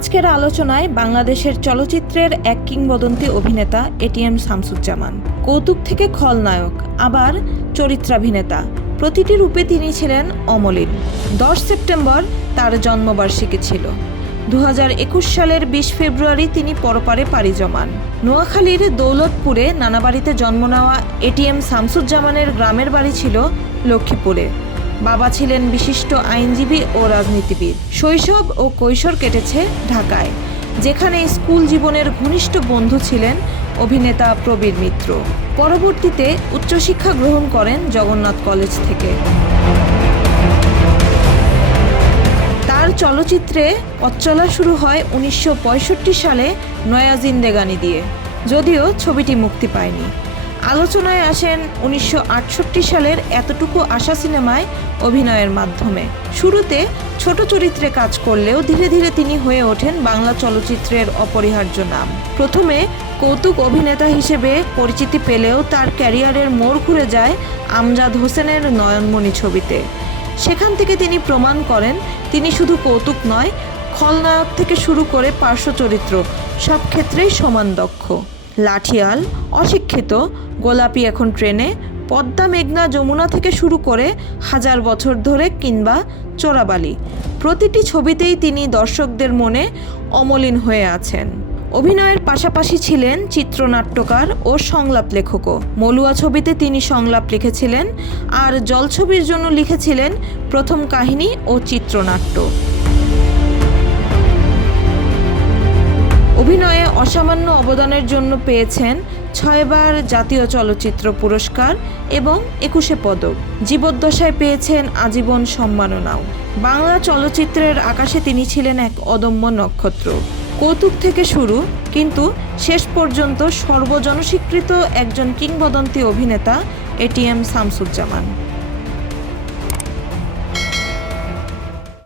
আজকের আলোচনায় বাংলাদেশের চলচ্চিত্রের এক কিংবদন্তি অভিনেতা এটিএম শামসুজ্জামান। কৌতুক থেকে খলনায়ক, আবার চরিত্রাভিনেতা, প্রতিটি রূপে তিনি ছিলেন অমলিন। 10 সেপ্টেম্বর তার জন্মবার্ষিকী ছিল। 2021 সালের 20 ফেব্রুয়ারি তিনি পরপারে পাড়ি জমান। নোয়াখালীর দৌলতপুরে নানা বাড়িতে জন্ম নেওয়া এটিএম শামসুজ্জামানের গ্রামের বাড়ি ছিল লক্ষ্মীপুরে। বাবা ছিলেন বিশিষ্ট আইনজীবী ও রাজনীতিবিদ। শৈশব ও কৈশোর কেটেছে ঢাকায়, যেখানে স্কুল জীবনের ঘনিষ্ঠ বন্ধু ছিলেন অভিনেতা প্রবীর মিত্র। পরবর্তীতে উচ্চশিক্ষা গ্রহণ করেন জগন্নাথ কলেজ থেকে। তার চলচ্চিত্রে পথ চলা শুরু হয় 1965 সালে নয়া জিন্দেগানি দিয়ে, যদিও ছবিটি মুক্তি পায়নি। আলোচনায় আসেন 1968 সালের এতটুকু আশা সিনেমায় অভিনয়ের মাধ্যমে। শুরুতে ছোট চরিত্রে কাজ করলেও ধীরে ধীরে তিনি হয়ে ওঠেন বাংলা চলচ্চিত্রের অপরিহার্য নাম। প্রথমে কৌতুক অভিনেতা হিসেবে পরিচিতি পেলেও তার ক্যারিয়ারের মোড় ঘুরে যায় আমজাদ হোসেনের নয়নমণি ছবিতে। সেখান থেকে তিনি প্রমাণ করেন তিনি শুধু কৌতুক নয়, খলনায়ক থেকে শুরু করে পার্শ্ব চরিত্র সব ক্ষেত্রেই সমান দক্ষ। লাঠিয়াল, অশিক্ষিত, গোলাপি এখন ট্রেনে, পদ্মা মেঘনা যমুনা থেকে শুরু করে হাজার বছর ধরে কিংবা চোরাবালি, প্রতিটি ছবিতেই তিনি দর্শকদের মনে অমলিন হয়ে আছেন। অভিনয়ের পাশাপাশি ছিলেন চিত্রনাট্যকার ও সংলাপ লেখকও। মলুয়া ছবিতে তিনি সংলাপ লিখেছিলেন, আর জলছবির জন্য লিখেছিলেন প্রথম কাহিনী ও চিত্রনাট্য। অভিনয়ে অসামান্য অবদানের জন্য পেয়েছেন 6 বার জাতীয় চলচ্চিত্র পুরস্কার এবং 21 পদক। জীবদ্দশায় পেয়েছেন আজীবন সম্মাননাও। বাংলা চলচ্চিত্রের আকাশে তিনি ছিলেন এক অদম্য নক্ষত্র। কৌতুক থেকে শুরু, কিন্তু শেষ পর্যন্ত সর্বজনস্বীকৃত একজন কিংবদন্তি অভিনেতা এটিএম শামসুজ্জামান।